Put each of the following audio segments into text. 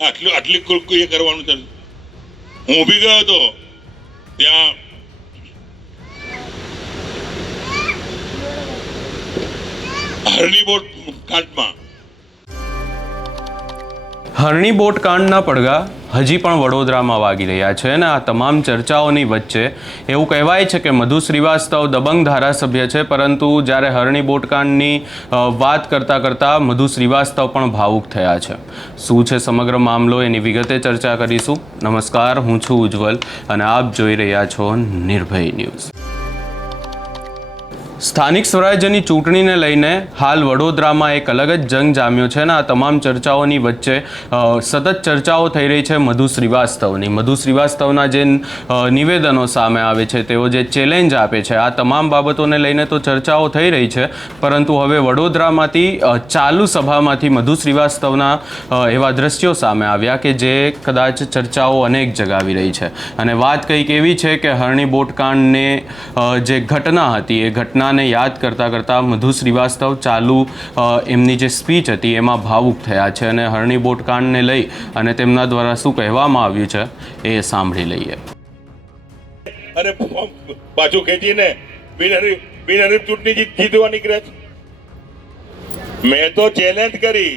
આટલી એ કરવાનું છે. હું ઊભી ગયો હતો ત્યાં હરણી બોટ કાંડમાં. હરણી બોટ કાંડના પડઘા હજી પણ વડોદરામાં વાગી રહ્યા છે અને આ તમામ ચર્ચાઓની વચ્ચે એવું કહેવાય છે કે મધુ શ્રીવાસ્તવ દબંગ ધારાસભ્ય છે, પરંતુ જ્યારે હરણી બોટકાંડની વાત કરતાં મધુ શ્રીવાસ્તવ પણ ભાવુક થયા છે. શું છે સમગ્ર મામલો, એની વિગતે ચર્ચા કરીશું. નમસ્કાર, હું છું ઉજ્જવલ અને આપ જોઈ રહ્યા છો નિર્ભય ન્યૂઝ. સ્થાનિક સ્વરાજ્યની ચૂંટણીને લઈને હાલ વડોદરામાં એક અલગ જ જંગ જામ્યો છે અને આ તમામ ચર્ચાઓની વચ્ચે સતત ચર્ચાઓ થઈ રહી છે મધુ શ્રીવાસ્તવના જે નિવેદનો સામે આવે છે, તેઓ જે ચેલેન્જ આપે છે, આ તમામ બાબતોને લઈને તો ચર્ચાઓ થઈ રહી છે, પરંતુ હવે વડોદરામાંથી ચાલુ સભામાંથી મધુ શ્રીવાસ્તવના એવા દ્રશ્યો સામે આવ્યા કે જે કદાચ ચર્ચાઓ અનેક જગાવી રહી છે. અને વાત કંઈક એવી છે કે હરણી બોટકાંડને જે ઘટના હતી એ ઘટનાને યાદ કરતાં મધુ શ્રીવાસ્તવ ચાલુ એમની જે સ્પીચ હતી એમાં ભાવુક થયા છે અને હરણી બોટકાંડને લઈ અને તેમના દ્વારા શું કહેવામાં આવ્યું છે એ સાંભળી લઈએ. અને પાછું ખેંચીને બિનહરીફ ચૂંટણી જીતવા નીકળે છે. મેં તો ચેલેન્જ કરી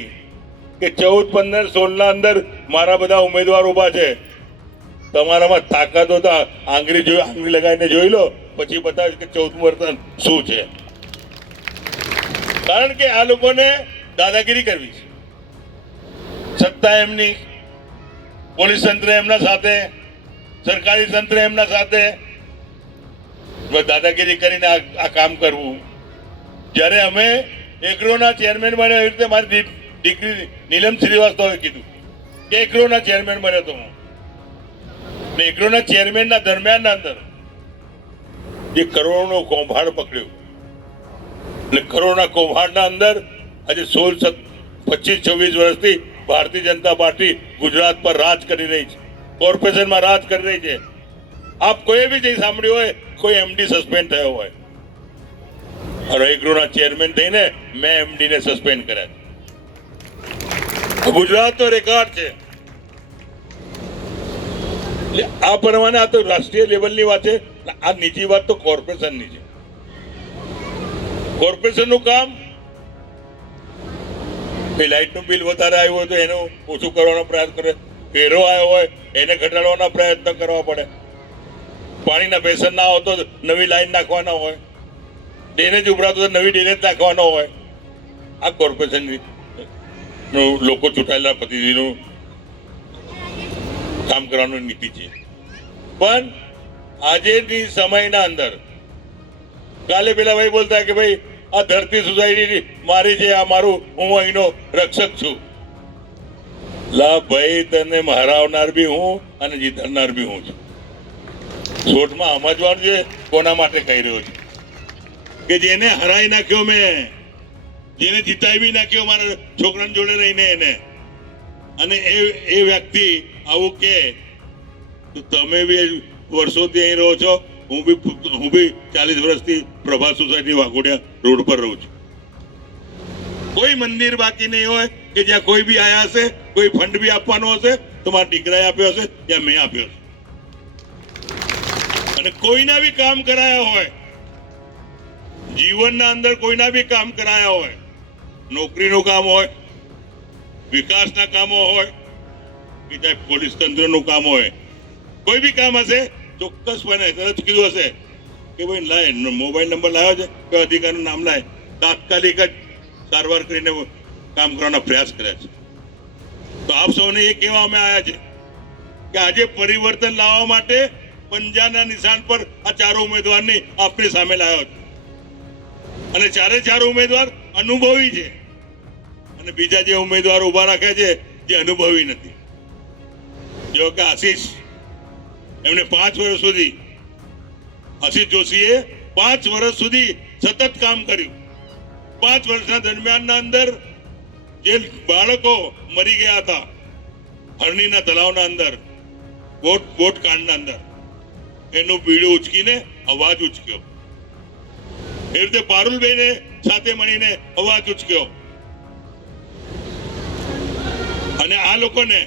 કે 14, 15, 16 ના અંદર મારા બધા ઉમેદવાર ઉભા છે, તમારામાં તાકાત હોય તો આંગળી લગાવીને જોઈ લો, પછી બતાવે કે 14મું વર્તન શું છે. કારણ કે આ લોકોને દાદાગીરી કરવી છે. સત્તા એમની, પોલીસ તંત્ર એમના સાથે, સરકારી તંત્ર એમના સાથે, દાદાગીરી કરીને આ કામ કરવું. જ્યારે અમે એગ્રોના ચેરમેન બન્યા એવી રીતે મારી દીકરી નીલમ શ્રીવાસ્તવે કીધું કે એગ્રોના ચેરમેન બન્યો તો હું, ને એગ્રોના ચેરમેનના દરમિયાનના અંદર જે કરોડોનું કૌભાંડ પકડ્યું, અને કરોડના કૌભાંડના અંદર આજે 16, 25, 26 વર્ષથી ભારતીય જનતા પાર્ટી ગુજરાત પર રાજ કરી રહી છે, કોર્પોરેશનમાં રાજ કરી રહી છે. આપ કોઈ બી જઈ સાંભળ્યું હોય કોઈ એમડી સસ્પેન્ડ થયો હોય, અને એગ્રોના ચેરમેન થઈને મેં એમડી ને સસ્પેન્ડ કર્યા. ગુજરાતનો રેકોર્ડ છે. આ પ્રમાણે આ તો રાષ્ટ્રીય લેવલની વાત છે. આ નીચી વાત તો કોર્પોરેશનની છે. કોર્પોરેશનનું કામ લાઇટનું બિલ વધારે આવ્યું હોય તો એનું ઓછું કરવાનો પ્રયાસ કરે, ફેરો આવ્યો હોય એને ઘટાડવાના પ્રયત્ન કરવા પડે, પાણીના પ્રેશર ના આવતો નવી લાઈન નાખવાના હોય, ડેનેજ ઉભરાતો નવી ડેનેજ નાખવાનો હોય. આ કોર્પોરેશનની લોકો ચૂંટાયેલા પ્રતિનિધિનું કામ કરવાની નીતિ છે. પણ આજેની સમયના અંદર કાલે પેલા ભાઈ બોલતા કે ભાઈ આ ધરતી સોસાયટી મારી છે, આ મારું, હું અહીંનો રક્ષક છું. લા ભાઈ, તને હરાવનાર બી હું અને જીતનાર બી હું છું. શોર્ટમાં સમજવાનું છે કોના માટે કહી રહ્યો છું કે જેને હરાઈ નાખ્યો મેં, જેને જીતાવી નાખ્યો મારા છોકરાને જોડે રહીને એને, અને એ વ્યક્તિ આવું કે તમે બી વર્ષોથી અહીં રહો છો, હું બી 40 વર્ષથી પ્રભાત સોસાયટી વાઘોડિયા રોડ પર રહું છું. કોઈ મંદિર બાકી નહીં હોય કે જ્યાં કોઈ બી આયા હશે, કોઈ ફંડ બી આપવાનો હશે તો મારા દીકરાએ આપ્યો હશે ત્યાં મેં આપ્યો છે. અને કોઈના બી કામ કરાયા હોય જીવનના અંદર, કોઈના બી કામ કરાયા હોય, નોકરીનું કામ હોય, વિકાસના કામો હોય, કે ચાહે પોલીસ તંત્રનું કામ હોય, કોઈ બી કામ હશે ચોક્કસપણે તરત કીધું હશે કે ભાઈ લાય મોબાઈલ નંબર લાવ્યો છે કે અધિકારીનું નામ લાય, તાત્કાલિક જ સારવાર કરીને કામ કરવાનો પ્રયાસ કર્યા છે. તો આપ સૌને એ કહેવા અમે આવ્યા છે કે આજે પરિવર્તન લાવવા માટે પંજાના નિશાન પર આ ચારો ઉમેદવારની આપણી સામે લાવ્યો છે, અને ચારે ઉમેદવાર અનુભવી છે, અને બીજા જે ઉમેદવાર ઉભા રાખ્યા છે જે અનુભવી નથી. જો કે આશીષ, એમને 5 વર્ષ સુધી, આશીષ જોશીએ 5 વર્ષ સુધી સતત કામ કર્યું. 5 વર્ષના દરમિયાનના અંદર જે બાળકો મરી ગયા હતા હરણીના તળાવના અંદર, બોટ કાંડના અંદર, એનું બીડું ઉચકીને અવાજ ઉચક્યો. એ રીતે પારુલભાઈને સાથે મળીને અવાજ ઉચક્યો. અને આ લોકોને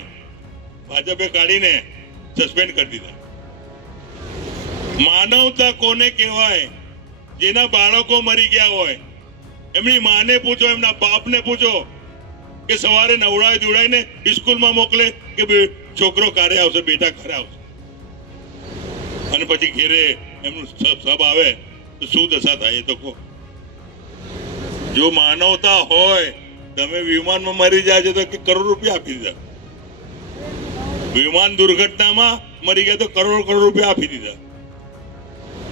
ભાજપે કાઢીને સસ્પેન્ડ કરી દીધા. માનવતા કોને કહેવાય? જેના બાળકો મરી ગયા હોય એમની માને પૂછો, એમના બાપને પૂછો કે સવારે નવડાવી ધોવડાવીને સ્કૂલમાં મોકલે કે છોકરો કારે આવશે, બેટા ઘરે આવશે, અને પછી ઘેરે એમનું સબ આવે તો શું દશા થાય એ તો કહો. જો માનવતા હોય, તમે વિમાનમાં મરી જાય છે તો કરોડ રૂપિયા આપી દીધા, વિમાન દુર્ઘટનામાં મરી ગયા તો કરોડ રૂપિયા આપી દીધા.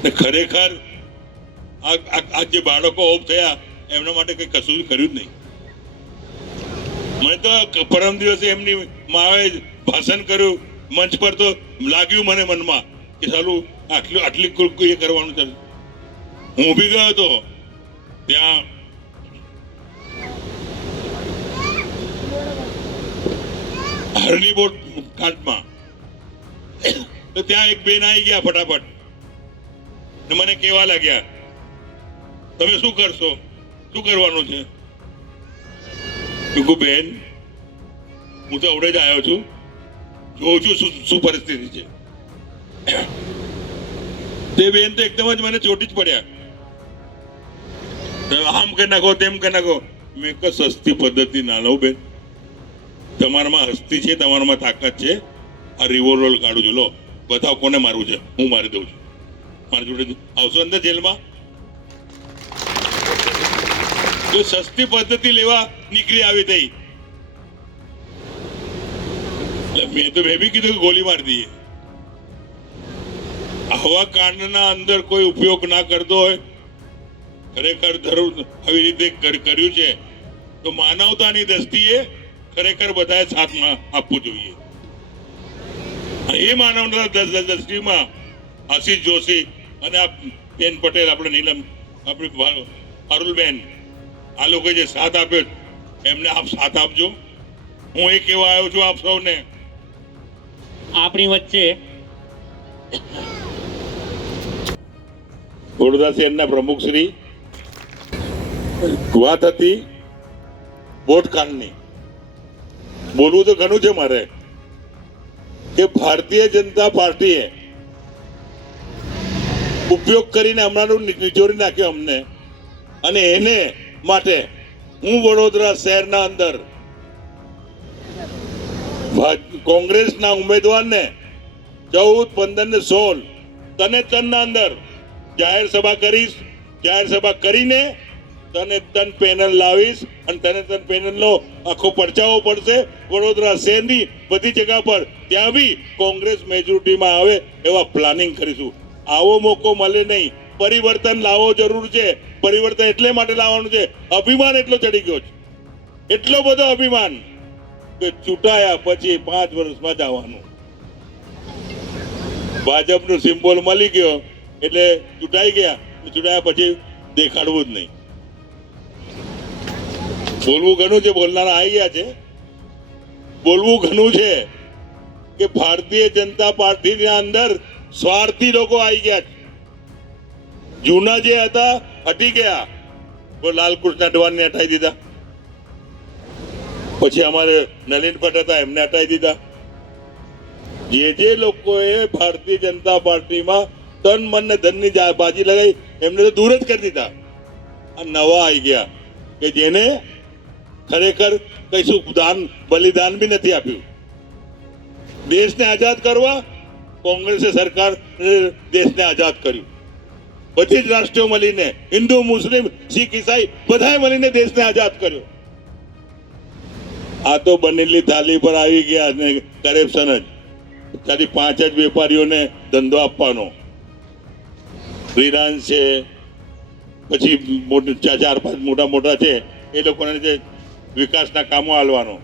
ને ખરેખર આ જે બાળકો ઓફ થયા એમના માટે કઈ કશું કર્યું જ નહીં. મને તો પરમ દિવસે એમની માએ ભાષણ કર્યું મંચ પર તો લાગ્યું મને મનમાં કે સાલું આટલી એ કરવાનું છે. હું ઊભી ગયો હતો ત્યાં હરણી બોટ ઘાટમાં, તો ત્યાં એક બેન આવી ગયા ફટાફટ ને મને કહેવા લાગ્યા, તમે શું કરશો, શું કરવાનું છે? બેન, હું તો આવડે જ આવ્યો છું, જોઉં છું શું પરિસ્થિતિ છે. તે બેન તો એકદમ જ મને ચોટી જ પડ્યા, આમ કરી નાખો, તેમ કરી નાખો. મેં કહ્યું સસ્તી પદ્ધતિ ના લો બેન, તમારામાં હસ્તી છે, તમારામાં તાકાત છે, આ રિવોલ્વર કાઢું છું, લો બતાવો કોને મારવું છે, હું મારી દઉં છું. મારી જોડે આવશો અંદર જેલમાં? જો સસ્તી પદ્ધતિ લેવા નીકળી આવી થઈ, મેં બી કીધું કે ગોળી મારી દઈએ. આવા કાંડના અંદર કોઈ ઉપયોગ ના કરતો હોય, ખરેખર આવી રીતે કર્યું છે તો માનવતાની દ્રષ્ટિએ ખરેખર બધાએ સાથમાં આપવું જોઈએ. એ માનવતા દ્રષ્ટિમાં આશીષ જોશી અને આ બેન પટેલ, આપણે નીલમ, આપણી પારુલબેન, આ લોકો જે સાથ આપ્યો એમને આપ સાથ આપજો. હું એ કહેવા આવ્યો છું આપ સૌને. આપણી વચ્ચે વડોદરા શહેરના પ્રમુખ શ્રી, વાત હતી બોટકાંડની. બોલવું તો ઘણું છે મારે કે ભારતીય જનતા પાર્ટીએ ઉપયોગ કરીને હમણાં નિચોડી નાખ્યો અમને, અને એને માટે હું વડોદરા શહેરના અંદર કોંગ્રેસના ઉમેદવારને 14, 15 ને 16 તને તનના અંદર જાહેર સભા કરીશ. જાહેર સભા કરીને તને તન પેનલ લાવીશ અને તને તન પેનલનો આખો પરચાવો પડશે વડોદરા શહેરની બધી જગ્યા પર. ત્યાં બી કોંગ્રેસ મેજોરિટીમાં આવે એવા પ્લાનિંગ કરીશું. આવો મોકો મળે નહીં. પરિવર્તન લાવવો જરૂર છે. પરિવર્તન એટલે માટે લાવવાનું છે, અભિમાન એટલો ચડી ગયો છે, એટલો બધો અભિમાન કે ચૂંટાયા પછી 5 વર્ષમાં જ આવવાનું. ભાજપનું સિમ્બોલ મળી ગયો એટલે ચૂંટાઈ ગયા, ચૂંટાયા પછી દેખાડવું જ નહીં. બોલવું ઘણું છે, બોલનારા આવી ગયા છે. બોલવું ઘણું છે કે ભારતીય જનતા પાર્ટીના અંદર સ્વાર્થી લોકો આવી ગયા છે. જૂના જે હતા હટી ગયા, લાલકૃષ્ણ અડવાણીને હટાવી દીધા, પછી અમારે નલિન ભટ્ટ હતા એમને હટાવી દીધા. જે લોકોએ ભારતીય જનતા પાર્ટીમાં તન મન ને ધનની બાજી લગાવી એમને તો દૂર જ કરી દીધા. આ નવા આવી ગયા કે જેને ખરેખર કઈશું બલિદાન બી નથી આપ્યું. દેશને આઝાદ કરવા કોંગ્રેસે સરકાર દેશને આઝાદ કર્યું. બધી જ રાષ્ટ્રો મળીને, હિન્દુ, મુસ્લિમ, શીખ, ઈસાઈ બધાએ મળીને દેશને આઝાદ કર્યો. આ તો બનેલી થાળી પર આવી ગયા અને કરપ્શન જ. ખાલી 5 જ વેપારીઓને ધંધો આપવાનો. રિલાયન્સ છે, પછી 4-5 મોટા છે એ લોકોને જે વિકાસના કામો આલવાનો.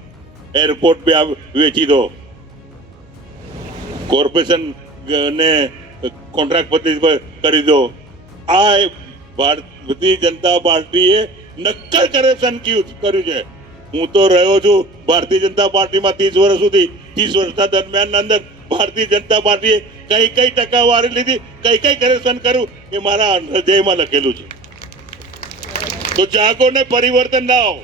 એરપોર્ટ બી વેચી દો. કોર્પોરેશન ને કોન્ટ્રાક્ટ પદ્ધતિ પર કરી દો. આ ભારતીય જનતા પાર્ટીએ નક્કર કરપ્શન કર્યું છે. હું તો રહ્યો છું ભારતીય જનતા પાર્ટીમાં 30 વર્ષ સુધી. 30 વર્ષના દરમિયાન અંદર ભારતીય જનતા પાર્ટીએ કઈ ટકાવારી લીધી, કઈ કરપ્શન કર્યું એ મારા હૃદયમાં લખેલું છે. તો જાગો ને પરિવર્તન લાવો.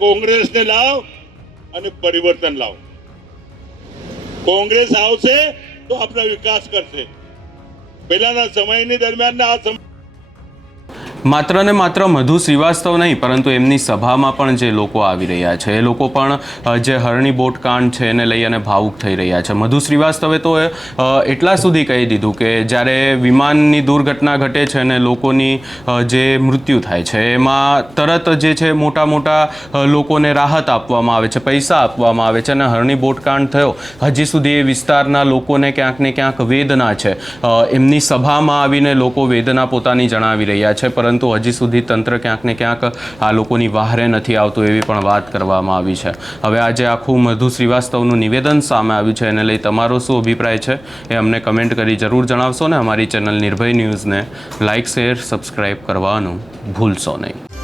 કોંગ્રેસને લાવ અને પરિવર્તન લાવો. કોંગ્રેસ આવશે તો આપણે વિકાસ કરશે. પહેલાના સમયની દરમિયાન આ સમય માત્ર ને માત્ર મધુ શ્રીવાસ્તવ નહીં, પરંતુ એમની સભામાં પણ જે લોકો આવી રહ્યા છે એ લોકો પણ જે હરણી બોટ કાંડ છે એને લઈ અને ભાવુક થઈ રહ્યા છે. મધુ શ્રીવાસ્તવે તો એટલા સુધી કહી દીધું કે જ્યારે વિમાનની દુર્ઘટના ઘટે છે અને લોકોની જે મૃત્યુ થાય છે એમાં તરત જે છે મોટા મોટા લોકોને રાહત આપવામાં આવે છે, પૈસા આપવામાં આવે છે, અને હરણી બોટ કાંડ થયો હજી સુધી એ વિસ્તારના લોકોને ક્યાંક ને ક્યાંક વેદના છે. એમની સભામાં આવીને લોકો વેદના પોતાની જણાવી રહ્યા છે, પરંતુ હજી સુધી તંત્ર ક્યાંક ને ક્યાંક આ લોકોની વહારે નથી આવતું એવી પણ વાત કરવામાં આવી છે. હવે આજે આખું મધુ શ્રીવાસ્તવનું નિવેદન સામે આવ્યું છે, એને લઈ તમારો શું અભિપ્રાય છે એ અમને કમેન્ટ કરી જરૂર જણાવશો ને અમારી ચેનલ નિર્ભય ન્યૂઝને લાઇક, શેર, સબસ્ક્રાઇબ કરવાનું ભૂલશો નહીં.